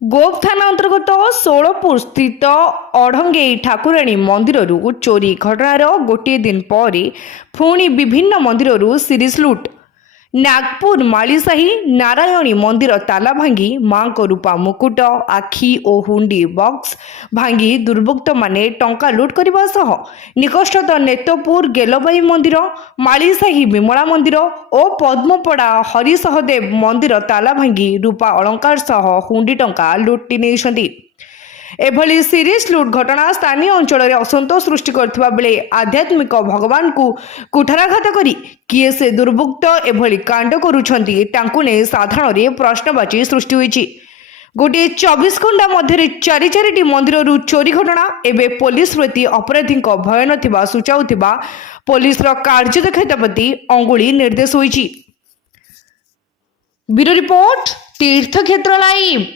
गोप थाना अंतर्गत षोलपुर स्थित अढ़ंगेई ठाकुराणी मंदिर चोरी घटनार गोटे दिन पर पुणी विभिन्न मंदिर सीरीज लुट। नागपुर मालीसाही नारायणी मंदिर ताला भांगी मां को रूपा मुकुट आखि और हुंडी बॉक्स भांगी दुर्बृत्त माने टंका लुट करने सह निकटस्थ नेतपुर गेलबाई मंदिर मालीसाही विमला मंदिर और पद्मपड़ा हरिसहदेव मंदिर ताला भांगी रूपा अलंकार सह हुंडी टंका लुटि नहीं। एभली सीरीज लुट घटना स्थानीय अंचल में असंतोष सृष्टि करथिबा बेले आध्यात्मिक भगवान को कुठाराघात करी किए से दुर्बृत्त एभली कांड करुछंती तांकु ने साधारण प्रश्नवाची सृष्टि होईछि। गोटे 24 घंटा मध्य चारि मंदिर चोरी घटना एवं पुलिस प्रति अपराधी भय नथिबा सूचाउथिबा पुलिस कार्यदक्षता प्रति अंगुली निर्देश होईछि। ब्यूरो रिपोर्ट तीर्थक्षेत्र लाइव।